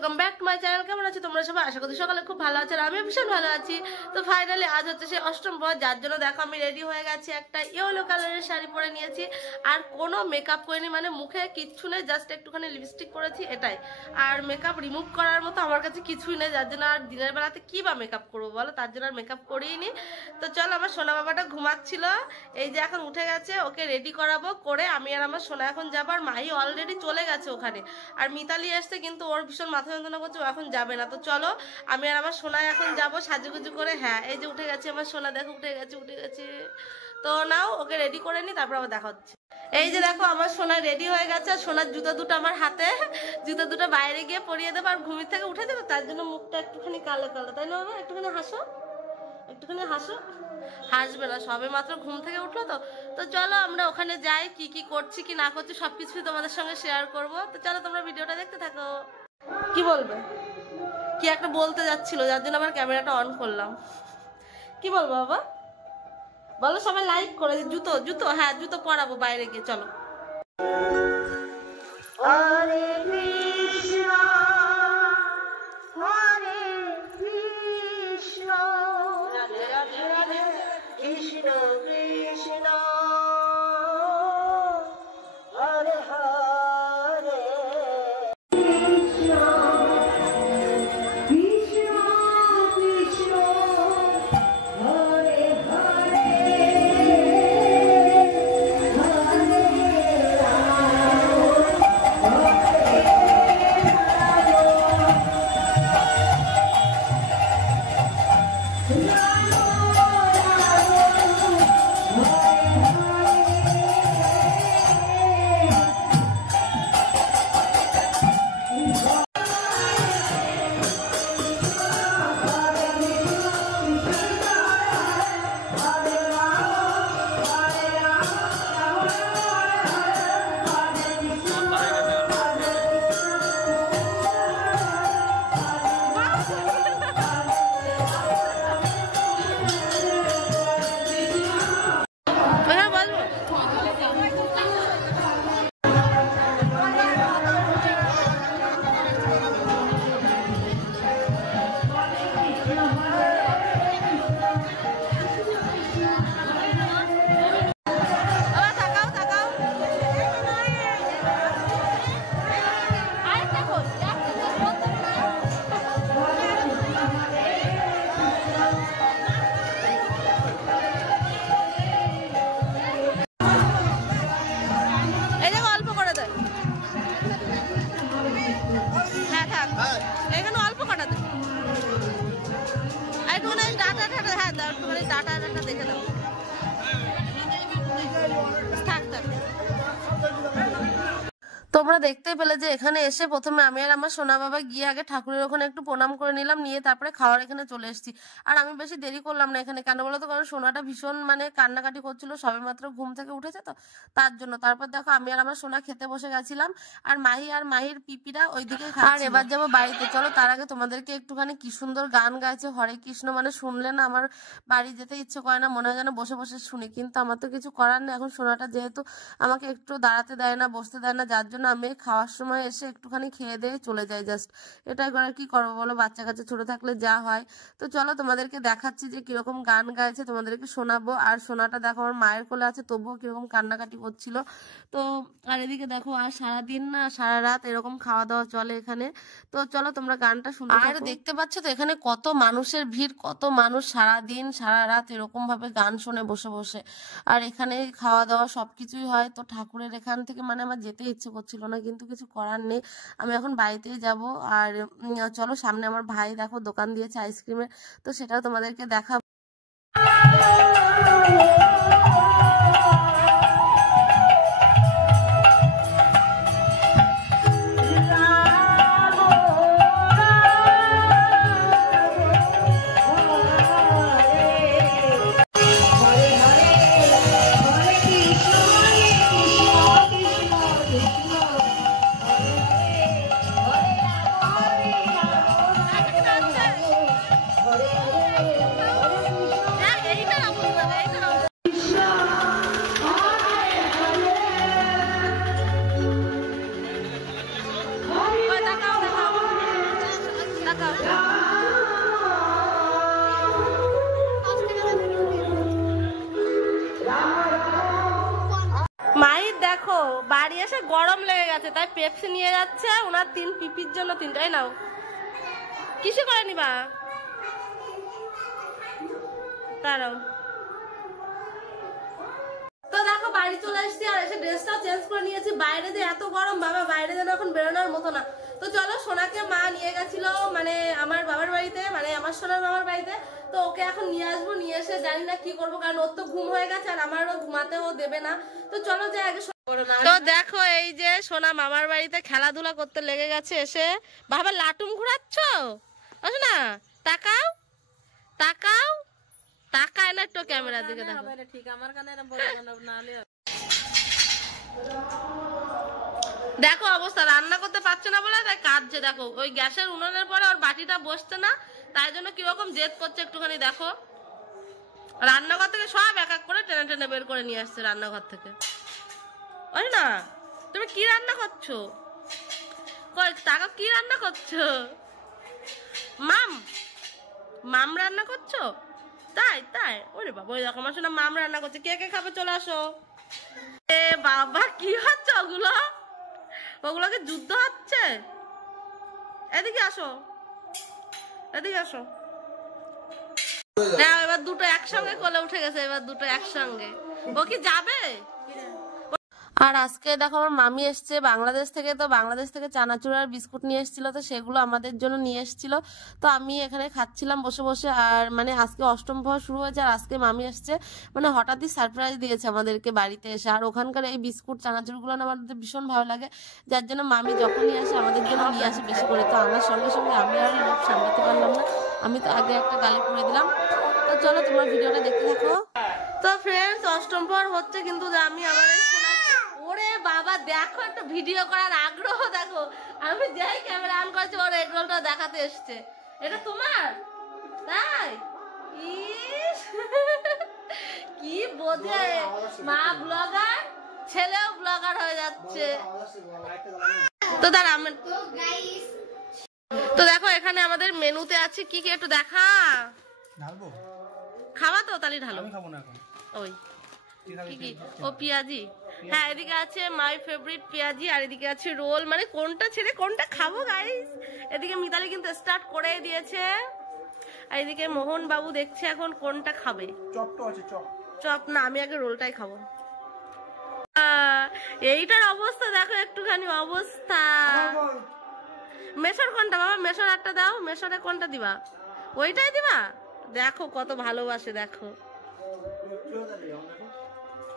Welcome back to my channel. কেমন আছো তোমরা সবাই? আশা করি সকালে খুব ভালো আছো আর আমি ভীষণ ভালো আছি। তো ফাইনালি আজ হচ্ছে সেই অষ্টম পর, যার জন্য দেখো আমি রেডি হয়ে গেছি। একটা ইয়েলো কালারের শাড়ি পরে নিয়েছি আর কোনো মেকআপ করিনি, মানে মুখে কিচ্ছু নেই, জাস্ট একটুখানি লিপস্টিক পরেছি এটাই। আর মেকআপ রিমুভ করার মতো আমার কাছে কিছুই নেই, যার জন্য আর দিনের বেলাতে কি বা মেকআপ করবো বলো, তার জন্য আর মেকআপ করিনি। তো চল, আমার সোনা বাবাটা ঘুমাচ্ছিল, এই যে এখন উঠে গেছে, ওকে রেডি করাবো, করে আমি আর আমার সোনা এখন যাবো। আর মাহি অলরেডি চলে গেছে ওখানে, আর মিতালি আসছে কিন্তু ওর ভীষণ মাথা যন্ত্রণা করছে, ও এখন যাবে না। তো চলো আমি আর আমার সোনা এখন যাবো সাজুগুজু করে। হ্যাঁ এই যে উঠে গেছে আমার সোনা, দেখো উঠে গেছে। তো নাও ওকে রেডি করে নি, তারপর আবার দেখা হচ্ছে। এই যে দেখো আমার সোনা রেডি হয়ে গেছে, আর সোনার জুতো দুটো আমার হাতে, জুতো দুটো বাইরে গিয়ে পরিয়ে দেবো আর ঘুমির থেকে উঠে দেবো, তার জন্য মুখটা একটুখানি কালো কালো, তাই না বাবা? একটুখানি হাসো, একটুখানি হাসো। হাসবে না, সবে মাত্র ঘুম থেকে উঠলো তো। তো চলো আমরা ওখানে যাই, কি কি করছি কি না করছি সবকিছুই তোমাদের সঙ্গে শেয়ার করব। তো চলো তোমরা ভিডিওটা দেখতে থাকো। কি বলবে? কি একটা বলতে যাচ্ছিল, যার জন্য আমার ক্যামেরাটা অন করলাম। কি বলবো বাবা বলো? সবাই লাইক করে। জুতো জুতো হ্যাঁ জুতো পরাবো বাইরে গিয়ে, চলো। হরে কৃষ্ণ হরে কৃষ্ণ কৃষ্ণ কৃষ্ণ হরে হরে কৃষ্ণ কৃষ্ণ কৃষ্ণ হরে হরে তোমরা দেখতেই পেলে যে এখানে এসে প্রথমে আমি আর আমার সোনা বাবা গিয়ে আগে ঠাকুরের ওখানে একটু প্রণাম করে নিলাম, নিয়ে তারপরে খাওয়ার এখানে চলে এসেছি। আর আমি বেশি দেরি করলাম না এখানে, কেন বলো তো? কারণ সোনাটা ভীষণ মানে কান্নাকাটি করছিল, সবে মাত্র ঘুম থেকে উঠেছে তো, তার জন্য। তারপর দেখো আমি আর আমার সোনা খেতে বসে গেছিলাম, আর মাহি আর মাহির পিপিরা ওইদিকে। আর এবার যাবো বাড়িতে, চলো তার আগে তোমাদেরকে একটুখানি কি সুন্দর গান গাইছে হরে কৃষ্ণ, মানে শুনলে না আমার বাড়ি যেতে ইচ্ছে করে না, মনে হয় যেন বসে বসে শুনি। কিন্তু আমার তো কিছু করার নেই, এখন সোনাটা যেহেতু আমাকে একটু দাঁড়াতে দেয় না, বসতে দেয় না, যার জন্য আমি খাওয়ার সময় এসে একটুখানি খেয়ে দিয়ে চলে যাই জাস্ট। এটা করে কি করবো বলো, বাচ্চা কাচ্চা ছোট থাকলে যা হয়। তো চলো তোমাদেরকে দেখাচ্ছি যে কিরকম গান গাইছে, তোমাদেরকে শোনাবো। আর সোনাটা দেখো আমার মায়ের কোলে আছে, তবুও কিরকম কান্নাকাটি করছিল। তো আর এদিকে দেখো, আর সারাদিন না সারা রাত এরকম খাওয়া দাওয়া চলে এখানে। তো চলো তোমরা গানটা শুনতে। আর দেখতে পাচ্ছ তো এখানে কত মানুষের ভিড়, কত মানুষ সারাদিন সারা রাত এরকম ভাবে গান শোনে বসে বসে। আর এখানে খাওয়া দাওয়া সবকিছুই হয়। তো ঠাকুরের এখান থেকে মানে আমার যেতে ইচ্ছে করছিল না, কিন্তু কিছু করার নেই, আমি এখন বাড়িতেই যাব। আর চলো সামনে আমার ভাই দেখো দোকান দিয়েছে আইসক্রিমের, তো সেটাও তোমাদেরকে দেখাবো। খাও। মাহির দেখো বাড়ি এসে গরম লেগে গেছে, তাই পেপসি নিয়ে যাচ্ছে ওনার 3 পিপির জন্য 3টাই নাও। কিসে করে নিবা? দাঁড়াও। তো দেখো বাড়ি চলে এসেছি আর এসে ড্রেসটাও চেঞ্জ করে নিয়েছি। বাইরে যে এত গরম বাবা, বাইরে যেন এখন বেরোনোর মতো না। তো চলো, সোনাকে মা নিয়ে গেছিল মানে আমার বাবার বাড়িতে, মানে আমার সোনার বাবার বাড়িতে। তো ওকে এখন নিয়ে আসবো, নিয়ে এসে জানি না কি করবো, কারণ ওর তো ঘুম হয়ে গেছে আর আমারও ঘুমাতেও দেবে না। তো চলো যাই আগে। তো দেখো এই যে সোনা মামার বাড়িতে খেলাধুলা করতে লেগে গেছে এসে। বাবা লাটুম ঘুরাচ্ছ না? তাকাও তাকাও, তাকায় না একটু ক্যামেরার দিকে। দেখো ঠিক আমার কানে দেখো অবস্থা, রান্না করতে পারছে না বলে তাই কাঁদছে। দেখো ওই গ্যাসের উনুনের পরে ওর বাটিটা বসছে না, তাই জন্য কিরকম জেদ করছে একটুখানি। দেখো রান্নাঘর থেকে সব এক এক করে টেনে টেনে বের করে নিয়ে আসছে রান্নাঘর থেকে। ওই না, তুমি কি রান্না করছো? টাকা কি রান্না করছো? মাম মাম রান্না করছো? তাই তাই, ওরে বাবা ওই রকম আসলে মাম রান্না করছে। কে কে খাবে চলে আসো। এ বাবা কি হচ্ছে ওগুলো? ওগুলোকে যুদ্ধ হচ্ছে। এদিকে আসো, এদিকে আসো। হ্যাঁ এবার দুটো একসঙ্গে কোলে উঠে গেছে, এবার দুটো একসঙ্গে। ও কি যাবে? আর আজকে দেখো আমার মামি এসছে বাংলাদেশ থেকে। তো বাংলাদেশ থেকে চানাচুর আর বিস্কুট নিয়ে এসেছিল, তো সেগুলো আমাদের জন্য নিয়ে এসেছিল। তো আমি এখানে খাচ্ছিলাম বসে বসে। আর মানে আজকে অষ্টম প্রহর শুরু হয়েছে আর আজকে মামি এসছে, মানে হঠাৎই সারপ্রাইজ দিয়েছে আমাদেরকে বাড়িতে এসে। আর ওখানকার এই বিস্কুট চানাচুরগুলো না আমাদের ভীষণ ভালো লাগে, যার জন্য মামি যখনই আসে আমাদের জন্য নিয়ে আসে বেশি করে। তো আমার সঙ্গে সঙ্গে আমি আর লোক সামলাতে পারলাম না, আমি তো আগে একটা গালে পুড়ে দিলাম। তো চলো তোমার ভিডিওটা দেখতে থাকো। তো ফ্রেন্ডস অষ্টম প্রহর হচ্ছে, কিন্তু আমি আমার ওরে বাবা দেখো একটা ভিডিও করার আগ্রহ দেখো। আমি যাই ক্যামেরা অন করেছি ওর এগরোলটা দেখাতে এসছে। এটা তোমার? তাই ইস কি বোঝে, মা ব্লগার ছেলেও ব্লগার হয়ে যাচ্ছে। তো দাঁড়া আমি তো দেখো এখানে আমাদের মেনুতে আছে কি কি একটু দেখা। খাওয়া তো তাহলে ঢালো। ওই কি কি ও পেঁয়াজি। হ্যাঁ এদিকে আছে মাই ফেভারিট পেঁয়াজি, আর এদিকে আছে রোল। মানে কোনটা ছেড়ে কোনটা খাবো গাইস। এদিকে মিতালি কিন্তু স্টার্ট করে দিয়েছে, আর এদিকে মোহন বাবু দেখছে এখন কোনটা খাবে। চপ না, আমি আগে রোলটাই খাবো। এইটার অবস্থা দেখো একটুখানি অবস্থা। মেশর কোনটা বাবা? মেশর একটা দাও। মেশরে কোনটা দিবা? ওইটাই দিবা? দেখো কত ভালোবাসে, দেখো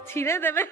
ছিঁড়ে দেবে।